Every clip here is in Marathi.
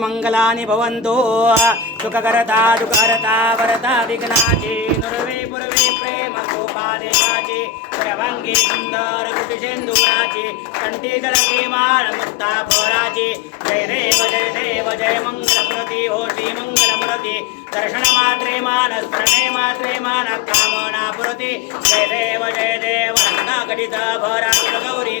मंगलानि भवन्तु सुखकरता दुःखहरता वरता विघ्नाची नुर्वे पूर्वे प्रेम गोपादेवाची प्रभंगी सुंदर कुटिशेंदुराची कंठी जलकी माळ मुक्ता फोराची जय देव जय देव जय मंगलमूर्ती हो श्री मंगलमूर्ती दर्शन मात्रे मान स्मरणे मात्रे मान कामना पुरती जय देव जय देव रत्ना घटित भरा गौरी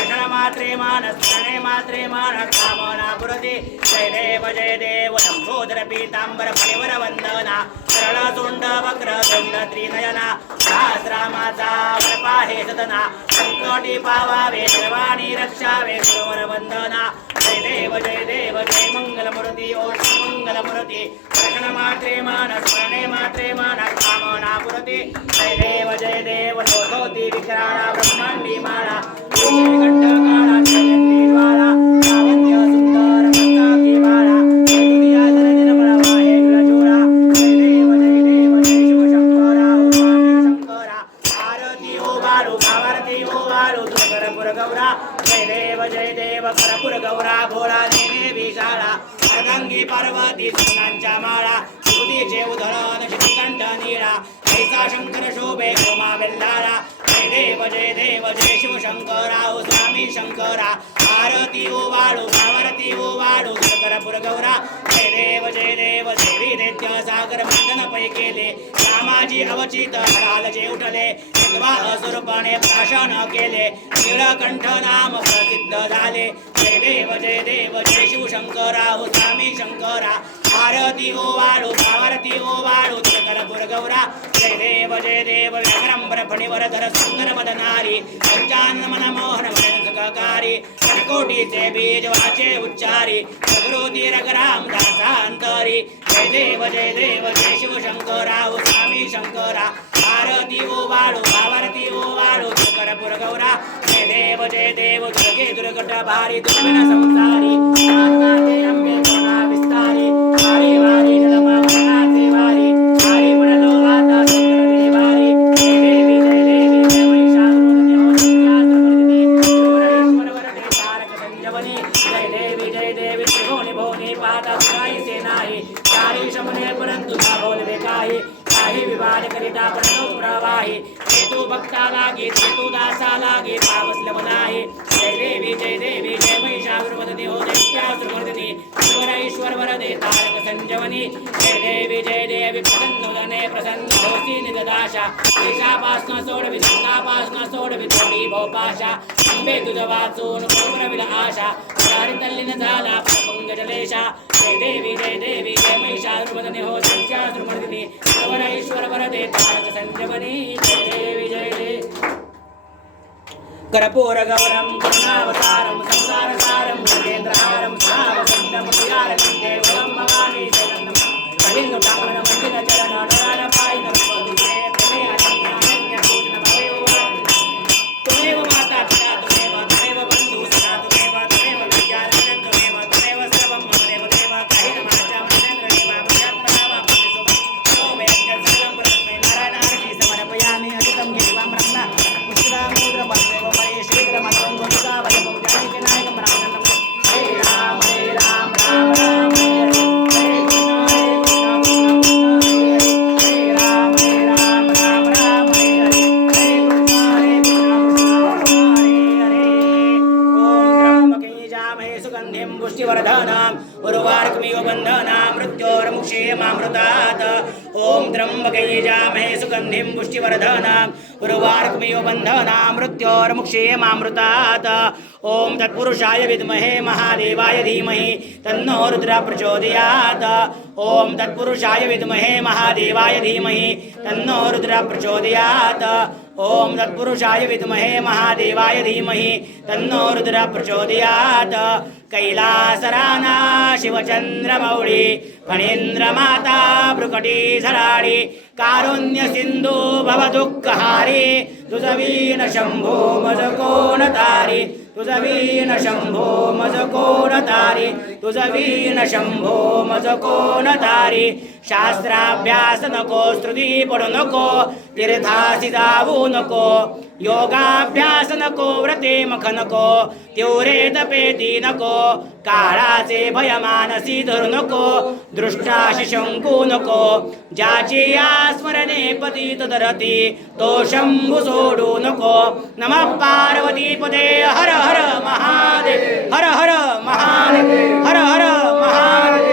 दर्शन मात्रे मान मात्रे मान पुरते जय देव जय देव लंबोदर पीतांबर फणिवर वंदना सरळ सोंड वक्र दंड त्रिनयना। सहस्रामाचा वरपा हे सदना। संकटी पावावे सर्वाणी रक्षावे सुरवर वंदना जय देव जय देव जय मंगलमूर्ती ओ मंगल मूर्ती दर्शन मात्रे मान मात्रे मानकामना पुरते जय देव जय देव लोकोती विक्राळा ब्रह्मा पार्वती सुनांच्या माळा सुधीचे उधरण शितिकंठ नीळा ऐसा शंकर शोभे गोमा बेल्लारा जय देव जय देव जय शिवशंकरा ओ स्वामी शंकरा आरती ओ वाळू आरती ओ वाळू करपुर गौरा. जय देव जय देव देवी दैत्य सागर मंथन पै केले रामाजी अवचित जे उठले. विधवा स्वरूपाने प्राशन केले. निळकंठ नाम प्रसिद्ध झाले. जय देव जय देव जय शिवशंकरा ओ स्वामी शंकरा. आरती ओ वाळू आरती ओ वाळू करपुर गौरा. जय देव जय देव व्याघ्रंबर फणीवर धर सुंदर मदनारी. पंचान्न मन मोहन मनसकारी कोटीचे बीज वाचे उच्चारी। सगरोती रगराम दासांतरी। जय देव जय देव जय शिवशंकरा ओ स्वामी शंकरा। आरती ओ वाळू आरती ओ वाळू करपुर गौरा। जय देव जय देव दुर्गे दुर्गट भारी दुर्मिन संसारी। नाथनाथे अंबे करिता प्रणव प्रवाही हेतू भक्ता लागे हेतू दासा लागे पावसले मनाही जय देवी जय देवी जय महिषासुरमर्दिनी हो दैत्यासुरमर्दिनी ईश्वर ईश्वर वरदे तारक संजवनी. जय देवी जय देवी प्रसन्न उदने प्रसन्न होती निददाशा देशापासनं सोडवी संतापासनं सोडवी थोडी भोपाशा. अंबे तुझ वाचून कोपरविल आशा दारी तल्लीन झाला प्रपंग जलेशा जय देवी जय देवी जय महिषासुरमर्दिनी हो दैत्यासुरमर्दिनी ईश्वर ईश्वर वरदे तारक संजीवनी जय देवी जय देवी कर्पूरगौरं करुणावतारं संसारसारं भूतेन्द्रहारं सावसन्दं विहारकं केवलं भवानी मृत्योर्मुक्षेमामृतात् ॐ त्र्यम्बके जामहे सुगन्धिं पुष्टिवर्धनाम् उर्वार्कमिव बन्धनां मृत्योर्मुक्षेमामृतात् ॐ तत्पुरुषाय विद्महे महादेवाय धीमहि तन्नो रुद्रा प्रचोदयात् ॐ तत्पुरुषाय विद्महे महादेवाय धीमहि तन्नो रुद्र प्रचोदयात् ॐ तत्पुरुषाय विद्महे महादेवाय धीमहि तन्नो रुद्र प्रचोदयात्। कैलासराना शिवचन्द्रमौळी फणीन्द्रमाता भ्रुकटी झराळी कारुण्य सिंधू भवदुःखहारी तुझवीन शंभो मज कोण तुझ वीण शंभो मज कोण तारी। शास्त्राभ्यास नको स्तुती पडू नको तीर्थासी जाऊ नको। योगाभ्यास नको व्रते मख नको तेवरे तपेती नको। काळाचे भय मानसी धरू नको दृष्टाशी शंकू नको। ज्याची या स्मरणे पतित धरती तो शंभू सोडू नको। नम पार्वती पदे हर हर महादेव हर हर महादेव। हर हर महादेव